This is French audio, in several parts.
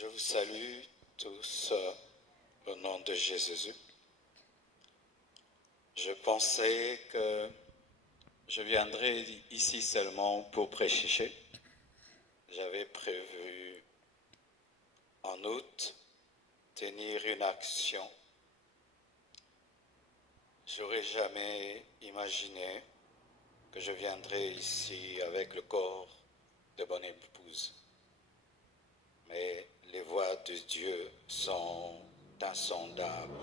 Je vous salue tous au nom de Jésus. Je pensais que je viendrais ici seulement pour prêcher. J'avais prévu en août tenir une action. J'aurais jamais imaginé que je viendrais ici avec le corps de bonne épouse. Mais les voies de Dieu sont insondables.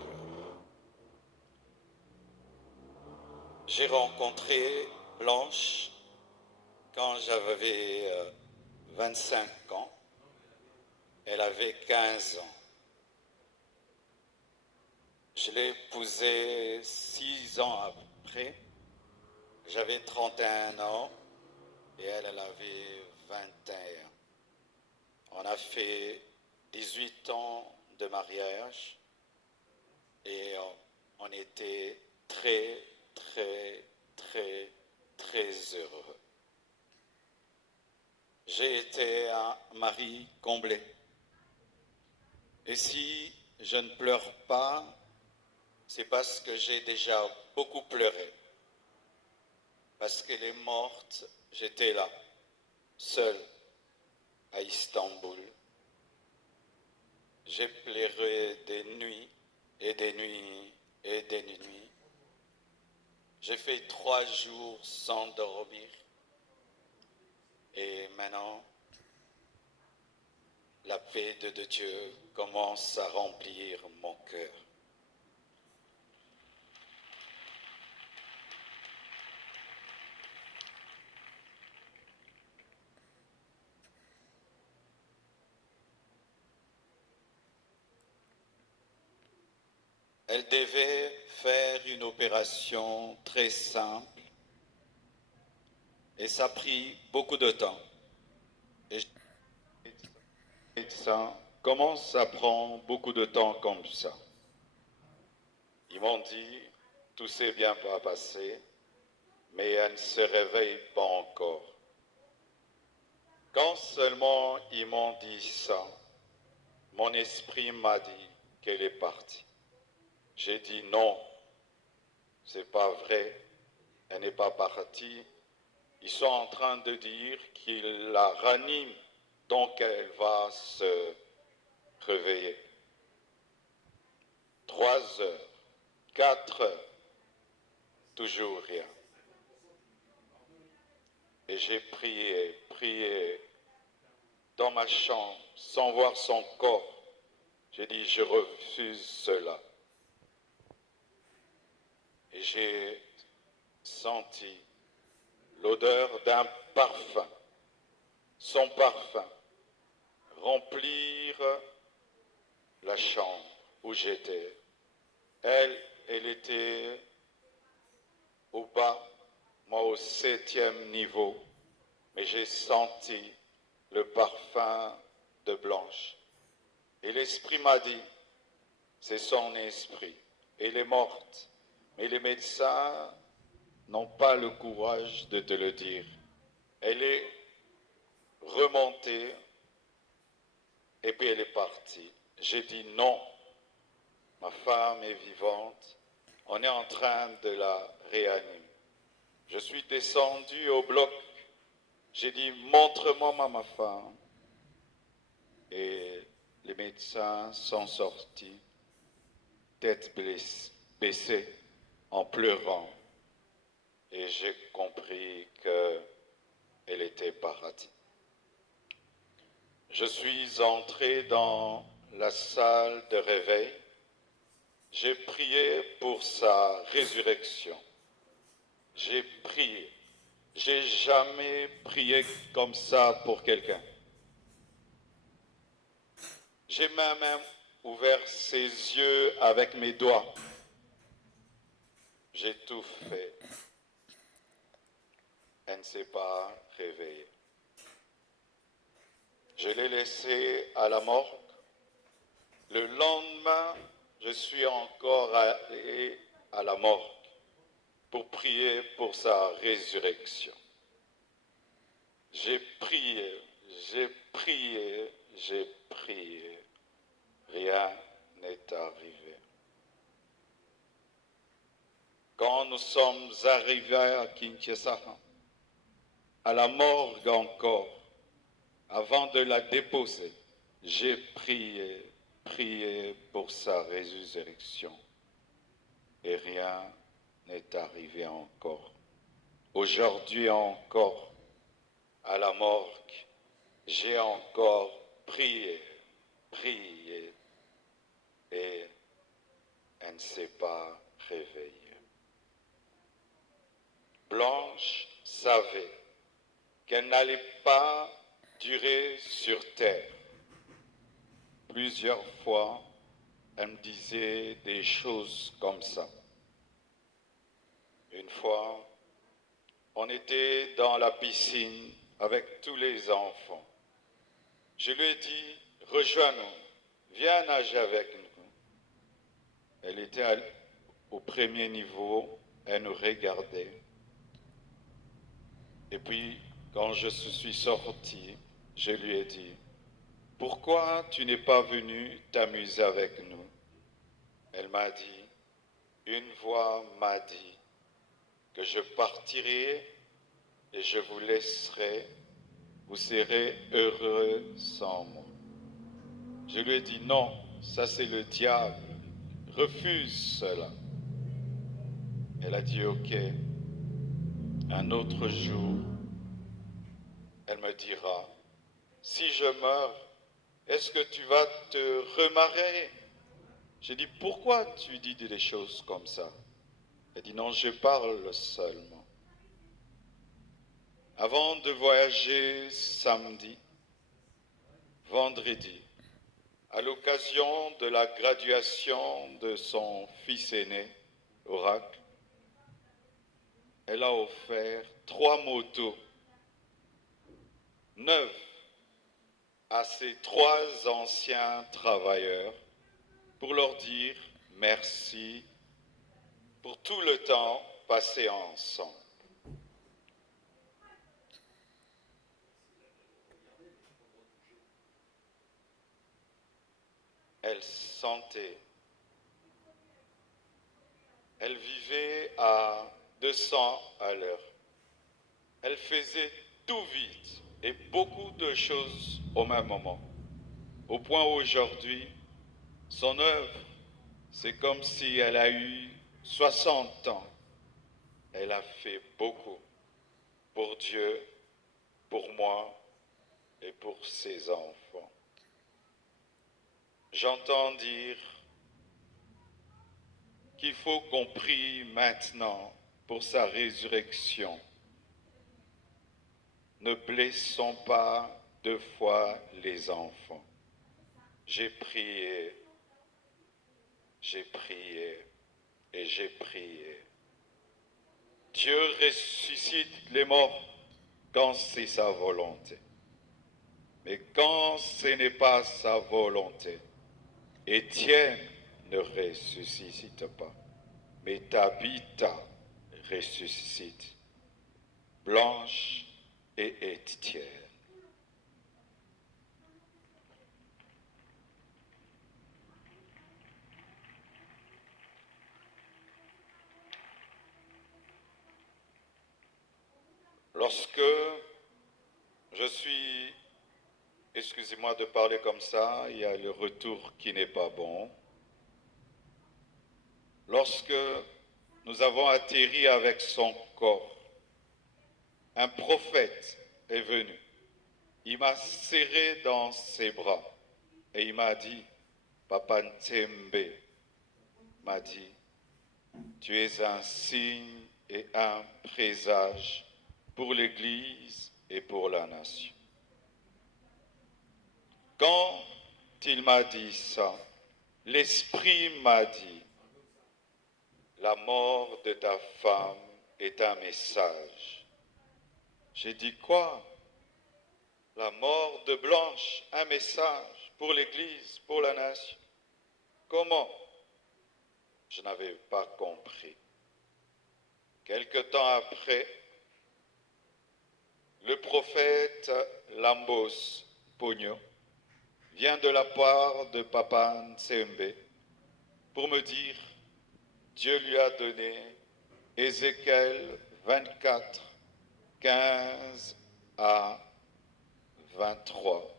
J'ai rencontré Blanche quand j'avais 25 ans. Elle avait 15 ans. Je l'ai épousée 6 ans après. J'avais 31 ans et elle avait 21. On a fait 18 ans de mariage et on était très, très, très, très heureux. J'ai été un mari comblé. Et si je ne pleure pas, c'est parce que j'ai déjà beaucoup pleuré. Parce qu'elle est morte, j'étais là, seul, à Istanbul. J'ai pleuré des nuits et des nuits et des nuits. J'ai fait 3 jours sans dormir. Et maintenant, la paix de Dieu commence à remplir mon cœur. Elle devait faire une opération très simple et ça a pris beaucoup de temps. Et les médecins, comment ça prend beaucoup de temps comme ça? Ils m'ont dit, tout s'est bien passé, mais elle ne se réveille pas encore. Quand seulement ils m'ont dit ça, mon esprit m'a dit qu'elle est partie. J'ai dit non, c'est pas vrai, elle n'est pas partie. Ils sont en train de dire qu'ils la raniment, donc elle va se réveiller. 3 heures, 4 heures, toujours rien. Et j'ai prié dans ma chambre sans voir son corps. J'ai dit, je refuse cela. Et j'ai senti l'odeur d'un parfum, son parfum, remplir la chambre où j'étais. Elle était au bas, moi au 7e niveau, mais j'ai senti le parfum de Blanche. Et l'esprit m'a dit, c'est son esprit, elle est morte. Mais les médecins n'ont pas le courage de te le dire. Elle est remontée et puis elle est partie. J'ai dit non, ma femme est vivante, on est en train de la réanimer. Je suis descendu au bloc, j'ai dit montre-moi ma femme. Et les médecins sont sortis, tête baissée, en pleurant. Et j'ai compris qu'elle était partie. Je suis entré dans la salle de réveil. J'ai prié pour sa résurrection. J'ai prié. J'ai jamais prié comme ça pour quelqu'un. J'ai même ouvert ses yeux avec mes doigts. J'ai tout fait. Elle ne s'est pas réveillée. Je l'ai laissée à la morgue. Le lendemain, je suis encore allé à la morgue pour prier pour sa résurrection. J'ai prié j'ai prié, rien n'est arrivé. Quand nous sommes arrivés à Kinshasa, à la morgue encore, avant de la déposer, j'ai prié pour sa résurrection. Et rien n'est arrivé encore. Aujourd'hui encore, à la morgue, j'ai encore prié, et elle ne s'est pas réveillée. Blanche savait qu'elle n'allait pas durer sur terre. Plusieurs fois, elle me disait des choses comme ça. Une fois, on était dans la piscine avec tous les enfants. Je lui ai dit, rejoins-nous, viens nager avec nous. Elle était au premier niveau, elle nous regardait. Et puis, quand je suis sorti, je lui ai dit, pourquoi tu n'es pas venu t'amuser avec nous? Elle m'a dit, une voix m'a dit que je partirai et je vous laisserai, vous serez heureux sans moi. Je lui ai dit, non, ça c'est le diable, refuse cela. Elle a dit, ok, un autre jour, elle me dira, si je meurs, est-ce que tu vas te remarier? J'ai dit, pourquoi tu dis des choses comme ça? Elle dit, non, je parle seulement. Avant de voyager samedi, vendredi, à l'occasion de la graduation de son fils aîné, Oracle, elle a offert 3 motos neuves à ses 3 anciens travailleurs pour leur dire merci pour tout le temps passé ensemble. Elle sentait, elle vivait à 200 à l'heure. Elle faisait tout vite et beaucoup de choses au même moment. Au point où aujourd'hui, son œuvre, c'est comme si elle a eu 60 ans. Elle a fait beaucoup pour Dieu, pour moi et pour ses enfants. J'entends dire qu'il faut qu'on prie maintenant pour sa résurrection. Ne blessons pas 2 fois les enfants. J'ai prié et j'ai prié. Dieu ressuscite les morts quand c'est sa volonté. Mais quand ce n'est pas sa volonté, Étienne ne ressuscite pas, mais Tabitha ressuscite. Blanche et Étienne. Lorsque je suis, excusez-moi de parler comme ça, il y a le retour qui n'est pas bon. Lorsque nous avons atterri avec son corps, un prophète est venu. Il m'a serré dans ses bras et il m'a dit, Papa Ntembe m'a dit, tu es un signe et un présage pour l'Église et pour la nation. Quand il m'a dit ça, l'Esprit m'a dit, la mort de ta femme est un message. J'ai dit quoi? La mort de Blanche, un message pour l'Église, pour la nation. Comment? Je n'avais pas compris. Quelque temps après, le prophète Lambos Pogno vient de la part de Papa Nsembe pour me dire Dieu lui a donné Ézéchiel 24, 15 à 23.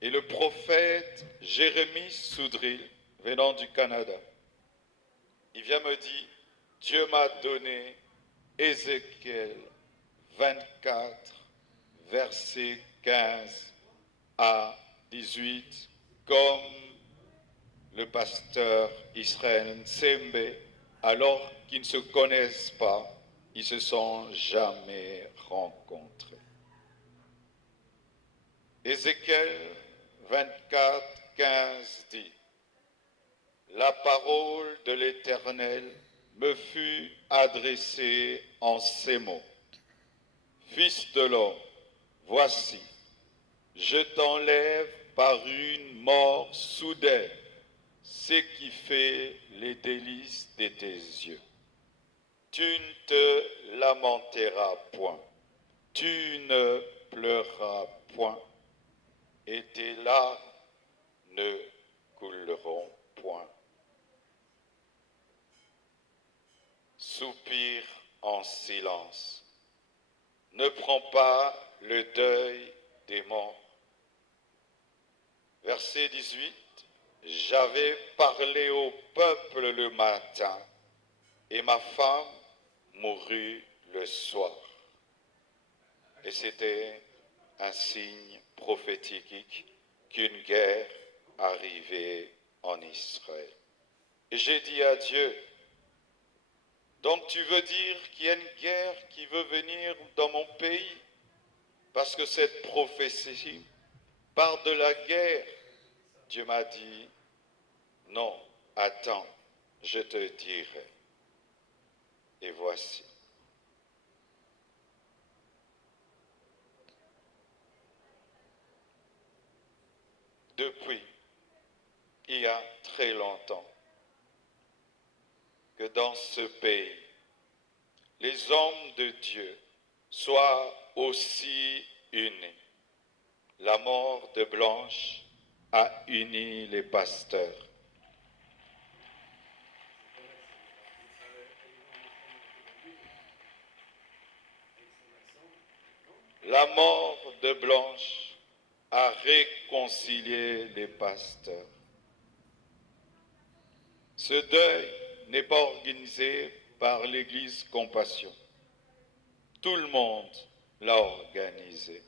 Et le prophète Jérémie Soudril, venant du Canada, il vient me dire, Dieu m'a donné Ézéchiel 24, versets 15 à 18, comme le pasteur Israël Nsembe, alors qu'ils ne se connaissent pas, ils ne se sont jamais rencontrés. Ézéchiel 24, 15 dit, la parole de l'Éternel me fut adressée en ces mots. Fils de l'homme, voici, je t'enlève par une mort soudaine ce qui fait les délices de tes yeux. Tu ne te lamenteras point, tu ne pleureras point, et tes larmes ne couleront point. Soupire en silence. Ne prends pas le deuil des morts. Verset 18. J'avais parlé au peuple le matin, et ma femme mourut le soir. Et c'était un signe prophétique qu'une guerre arrivait en Israël. Et j'ai dit à Dieu, donc tu veux dire qu'il y a une guerre qui veut venir dans mon pays? Parce que cette prophétie parle de la guerre. Dieu m'a dit, non, attends, je te dirai. Et voici. Depuis, il y a très longtemps, que dans ce pays, les hommes de Dieu soient aussi unis. La mort de Blanche a uni les pasteurs. La mort de Blanche a réconcilié les pasteurs. Ce deuil n'est pas organisé par l'Église Compassion. Tout le monde l'a organisé.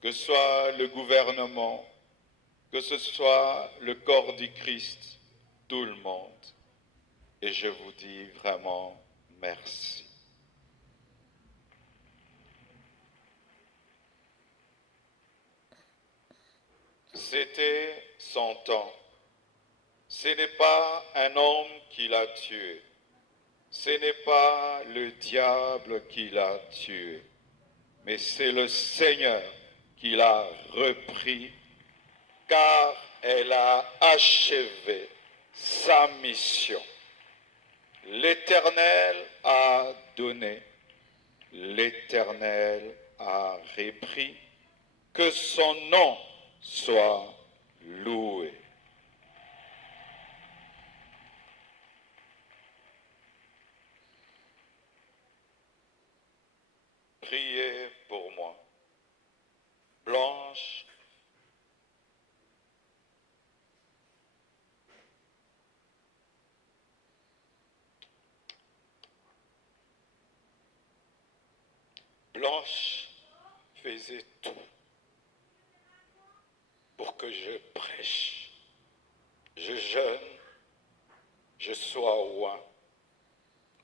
Que ce soit le gouvernement, que ce soit le corps du Christ, tout le monde. Et je vous dis vraiment merci. C'était son temps. Ce n'est pas un homme qui l'a tué. Ce n'est pas le diable qui l'a tué. Mais c'est le Seigneur qui l'a repris, car elle a achevé sa mission. L'Éternel a donné, l'Éternel a repris, que son nom soit loué. Priez pour moi. Blanche Blanche faisait tout pour que je prêche, je jeûne, je sois oint.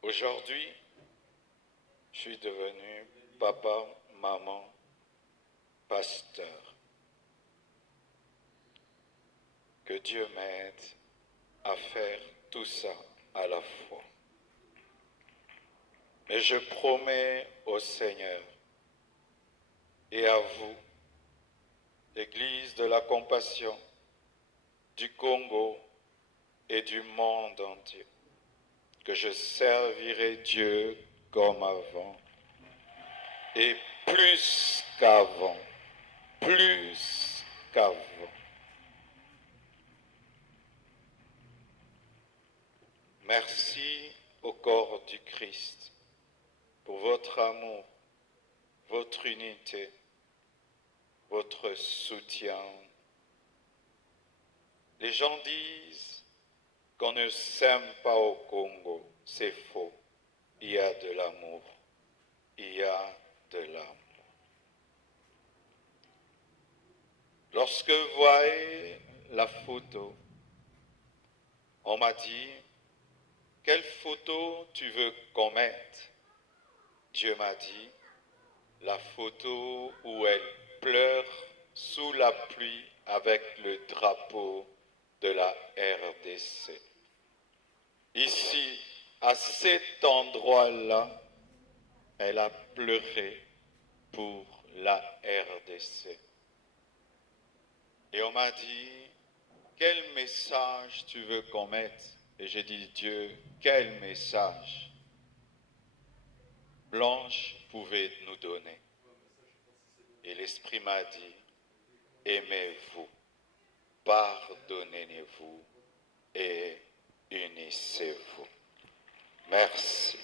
Aujourd'hui, je suis devenu papa, maman, pasteur. Que Dieu m'aide à faire tout ça à la fois. Mais je promets au Seigneur et à vous, l'Église de la Compassion du Congo et du monde entier, que je servirai Dieu comme avant et plus qu'avant, plus qu'avant. Merci au corps du Christ pour votre amour, votre unité, votre soutien. Les gens disent qu'on ne s'aime pas au Congo. C'est faux. Il y a de l'amour. Il y a de l'amour. Lorsque vous voyez la photo, on m'a dit, quelle photo tu veux qu'on mette? Dieu m'a dit, la photo où elle pleure sous la pluie avec le drapeau de la RDC. Ici, à cet endroit-là, elle a pleuré pour la RDC. Et on m'a dit, quel message tu veux qu'on mette? Et j'ai dit, Dieu, quel message Blanche pouvait nous donner? Et l'Esprit m'a dit, aimez-vous, pardonnez-vous et unissez-vous. Merci.